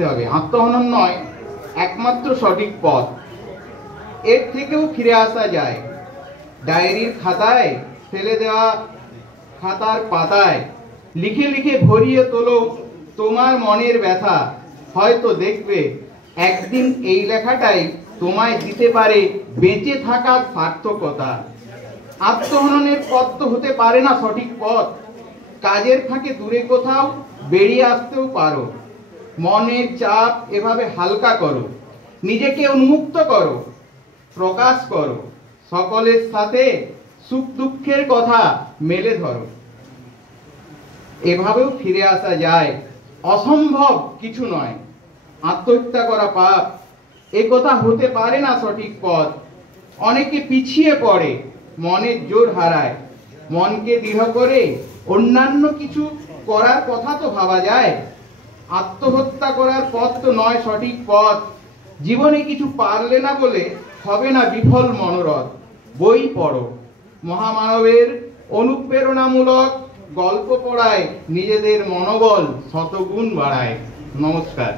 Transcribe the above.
রাখতে হবে। আত্মহনন নয় একমাত্র সঠিক পথ, এর থেকেও ফিরে আসা যায়। ডায়েরির খাতায় ফেলে দেওয়া খাতার পাতায় লিখে লিখে ভরিয়ে তোলো তোমার মনের ব্যথা। হয়তো দেখবে একদিন এই লেখাটাই তোমায় দিতে পারে বেঁচে থাকার সার্থকতা। আত্মহননের পথ তো হতে পারে না সঠিক পথ, কাজের ফাঁকে দূরে কোথাও বেরিয়ে আসতেও পারো। মনের চাপ এভাবে হালকা করো, নিজেকে উন্মুক্ত করো, প্রকাশ করো, সকলের সাথে সুখ দুঃখের কথা মেলে ধরো। এভাবেও ফিরে আসা যায়, অসম্ভব কিছু নয়। আত্মহত্যা করা পাপ, এ কথা হতে পারে না সঠিক পথ। অনেকে পিছিয়ে পড়ে, মনের জোর হারায়। মনকে দৃঢ় করে অন্যান্য কিছু করার কথা তো ভাবা যায়। আত্মহত্যা করার পথ তো নয় সঠিক পথ। জীবনে কিছু পারলে না বলে হবে না বিফল মনোরথ। বই পড়ো, মহামানবের অনুপ্রেরণামূলক গল্প পড়ায় নিজেদের মনোবল শতগুণ বাড়ায়। নমস্কার।